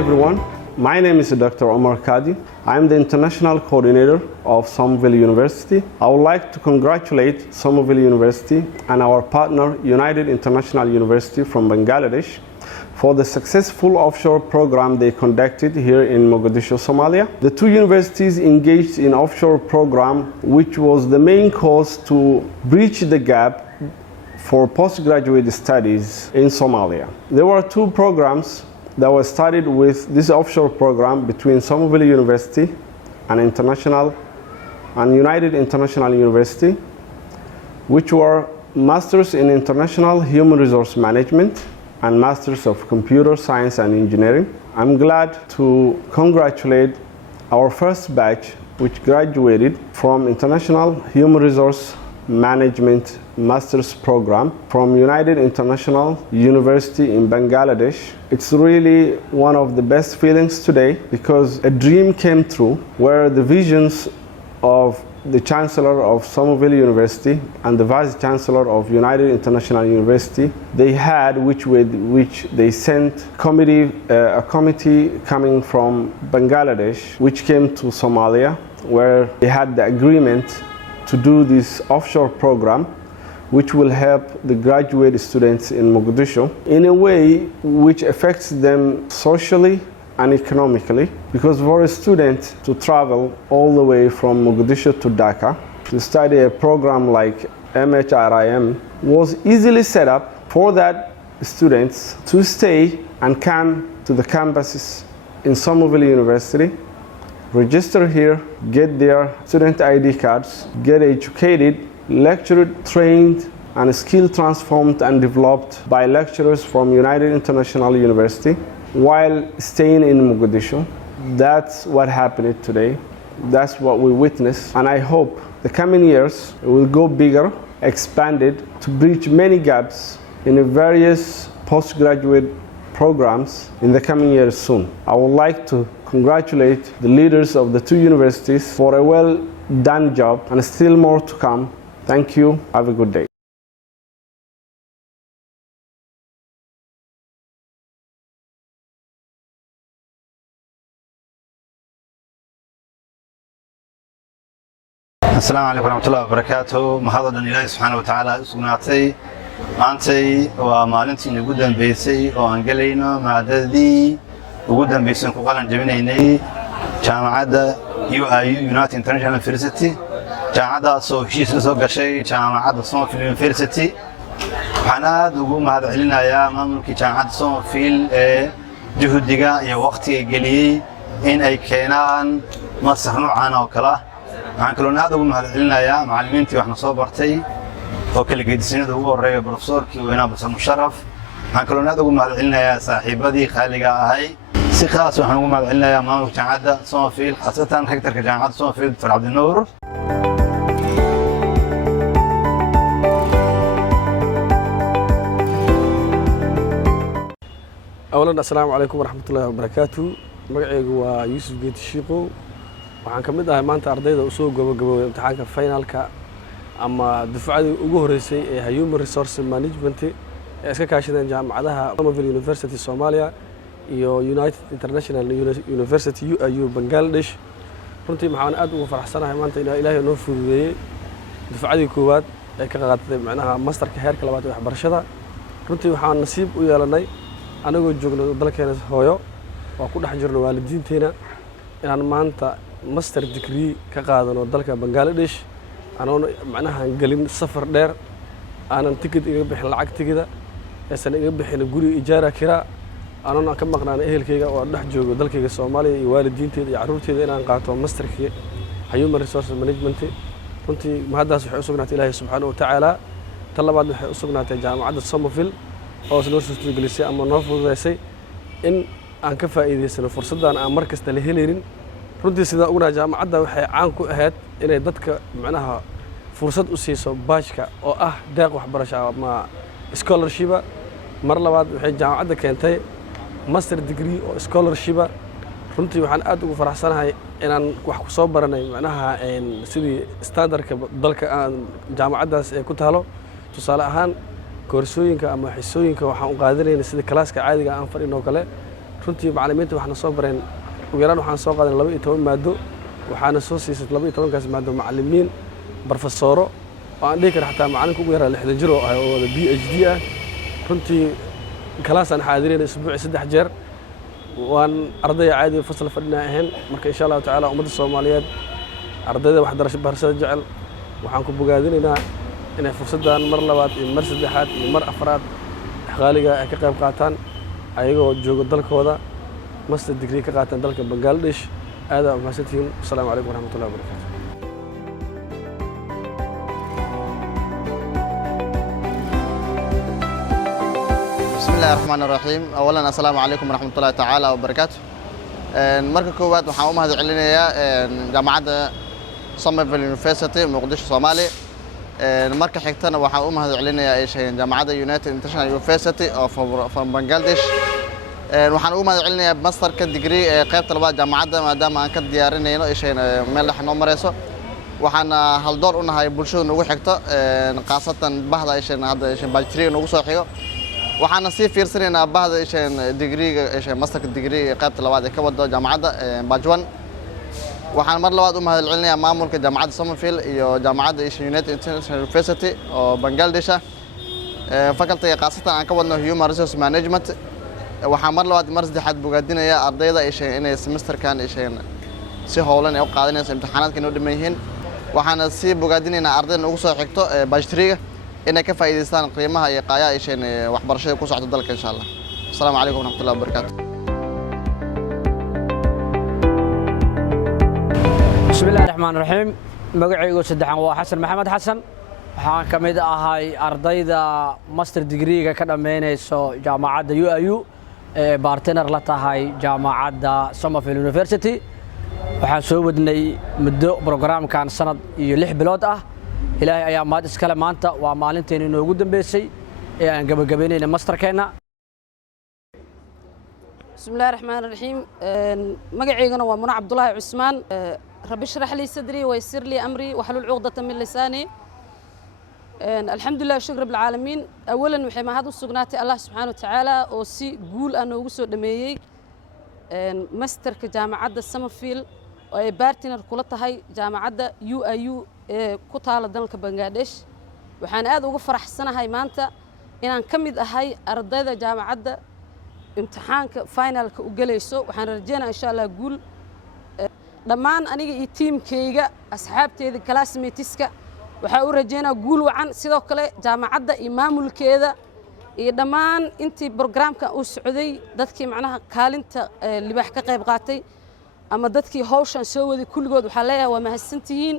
everyone, my name is Dr. Omar Kadi. I'm the International Coordinator of Somerville University. I would like to congratulate Somerville University and our partner United International University from Bangladesh for the successful offshore program they conducted here in Mogadishu, Somalia. The two universities engaged in offshore program which was the main cause to bridge the gap for postgraduate studies in Somalia. There were two programs that was started with this offshore program between Somerville University and United International University, which were Masters in International Human Resource Management and Masters of Computer Science and Engineering. I'm glad to congratulate our first batch, which graduated from International Human Resource Management Master's Program from United International University in Bangladesh. It's really one of the best feelings today because a dream came true where the visions of the Chancellor of Somerville University and the Vice Chancellor of United International University, they had which they sent a committee coming from Bangladesh which came to Somalia where they had the agreement to do this offshore program which will help the graduate students in Mogadishu in a way which affects them socially and economically, because for a student to travel all the way from Mogadishu to Dhaka to study a program like MHRIM was easily set up for that students to stay and come to the campuses in Somerville University, register here, get their student ID cards, get educated, lectured, trained, and skill transformed and developed by lecturers from United International University while staying in Mogadishu. That's what happened today. That's what we witnessed. And I hope the coming years it will go bigger, expanded to bridge many gaps in the various postgraduate programs in the coming years soon. I would like to congratulate the leaders of the two universities for a well done job and still more to come. Thank you. Have a good day. السلام عليكم ورحمة الله وبركاته. محاضرة الله سبحانه وتعالى سناتي مانتي ومالنتي نقدم بيسي وانجلينا معددي وقدم بيسن كقالن جبنيني جامعة United International University جامعة هشيس سوق شيء جامعة Somerville University حنا دوغو ما هذا علنا يا مملكة جامعة Somerville جهود دقا يا وقت جلي إن أي كينان ما سخنوا عنا وكلا عن كل هذا دوغو ما هذا علنا يا معلمينتي وإحنا صوبرتي وكل جيد سنة دوغو الرئي بروفيسور كي وهنا بس مشرف عن كل هذا دوغو ما هذا علنا يا صاحبتي خالقة هاي si khaas waxaan ugu mahadcelinayaa maamulka jaamacadda Somerville khaasatan rektorka jaamacadda Somerville Dr. Abdinuur. أولاً السلام عليكم ورحمة الله وبركاته. magacaygu waa Yuusuf Geeti Shiiqo. waxaan ka mid ahay maanta ardayda u soo gabagaboway imtixaanka finalka ama dufcadii ugu horeysay ee Human Resource Management ee iska kaashadeen jaamacadaha Somerville University Somalia iyo United International University UIU Bangladesh. runtii maxaan aad ugu faraxsanahay maanta in Ilaahay noo fududeeyay dufcadii koowaad ee ka qaadatay macnaha masterka heerka labaad ee waxbarashada. runtii waxaan nasiib u yeelanay anagoo joogno dalkeena hooyo oo ku dhex jirno waalidiinteena inaan maanta master degree ka qaadano dalka Bangladesh anoon macnaha galin safar dheer aanan ticket iga bixin lacag tigida aysan iga bixin guri ijaara kira أنا كم مقنعنا إهل كيجا وأروح جوجو دل كيجا الصومالي والدين تي عروض تي أنا قاعدة ماستر كي Human Resource Management. كنت مهندس في حسوقنا إلهي سبحانه وتعالى طلع بعد في حسوقنا جامعة Somerville أو سنورس تجلسي أما نافذ ذي إن أن كفى إذا سنة فرصة أنا مركز تلهيلين ردي سيدا أقولنا جامعة وحي عنكو أهات إن يدتك معناها فرصة أسيسو باشكا أو داق وحبرش مع scholarship مرة بعد وحي جامعة كانتي master degree oo scholarship runtii waxaan aad ugu faraxsanahay inaan wax ku soo baranay macnaha sidii standardka dalka aan jaamacadaas ay ku taalo tusaale ahaan koorsooyinka ama xisooyinka waxaan u qaadanaynaa sida klaaska caadiga aan fadhino kale runtii macallimiinta waxaana soo bareen ugu yaraan waxaan soo qaadan 12 maado waxaana soo siisay 12kaas maado macallimiin barofesoro oo aan dhihi karo xataa macallinka ugu yaraa 60 jir oo ah oo wada PhD ah runtii kalaasaan xaadireen isbuuci 3 jeer waan arday caadi fasal fadhina ahayn marka insha Allah taala ummadda Soomaaliyeed ardayda waxbarashada jecel waxaan ku bogaadinaynaa inay fursadan mar labaad iyo mar saddexaad iyo mar afraad xaqaaliga ay ka qayb qaataan ayagoo jooga dalkooda master degree ka qaataan dalka Bangladesh aad u mahadsantihiin assalaamu calaykum waraxmatullaahi wabarakaatuh بسم الله الرحمن الرحيم اولا السلام عليكم ورحمه الله تعالى وبركاته marka koowaad waxaan u mahad celinayaa jaamacadda Somerville University Muqdisho Soomaali marka xigtana waxaan u mahad celinayaa jaamacadda United International University from Bangladesh waxaan u mahad celinayaa masterka degree ee qaybta labaad jaamacadda maadaama aan ka diyaarinayno meel dhex noo mareyso waxaan hal door u nahay bulshada nagu xigto qaasatan bahda hadda bachelor nagu soo xigo waxaan sii fiirsanaynaa bahda degree masterka degree qaybta labaad ee ka wado jaamacadda Bajwan waxaan mar labaad u mahad celinayaa maamulka jaamacadda Somerville iyo jaamacadda United International University oo Bangladesh faculty qaasatan aan ka wadno Human Resource Management waxaan mar labaad mar saddexaad bogaadinayaa ardayda inay semesterkan si howlan ay u qaadanayso imtixaanaadka inoo dhiman yihiin waxaan sii bogaadinaynaa ardayda ugu soo xigto bachelor inay ka faa'iideystaan qiimaha iyo qaayaha waxbarashada ku socdo dalka insha Allah assalaamu calaykum waraxmatullaahi wabarakaatuh bismillaahi raxmaani raxiim magacaygu saddexan waa xasan maxamed xasan waxaan ka mid ahay ardayda master degree-ga ka dhameynayso jaamacadda UIU ee partner la tahay jaamacadda Somerville University waxaan soo wadnay muddo programkan sanad iyo 6 bilood ah ilaahay ayaa maad iskale maanta waa maalinteena inoogu dambeysay ee aan gabagabeynayna masterkeena bismillaahi raxmaani raxiim magaceyguna waa Muna Cabdullaahi Cusmaan rabbi shrah li sadri wa yassir li amri wahlul 'uqdatan min lisani alxamdulillahi shukr rabbil caalamiin awalan waxay mahad u sugnaatay Allah subhanahu wa ta'ala oo si guul ah noogu soo dhameeyay masterka jaamacadda Somerville oo ay partner kula tahay jaamacadda UIU ee ku taala dalka Bangladesh waxaan aad ugu faraxsanahay maanta inaan ka mid ahay ardayda jaamacadda imtixaanka finalka u galayso waxaan rajaynayaa insha Allah guul dhammaan aniga iyo teamkayga asxaabteeda classmateska waxaan u rajaynayaa guul wacan sidoo kale jaamacadda iyo maamulkeeda iyo dhammaan intii programka uu socday dadkii macnaha kaalinta libaax ka qayb qaatay ama dadkii hawshan soo waday kulligood waxaan leeyahay waa mahadsantihiin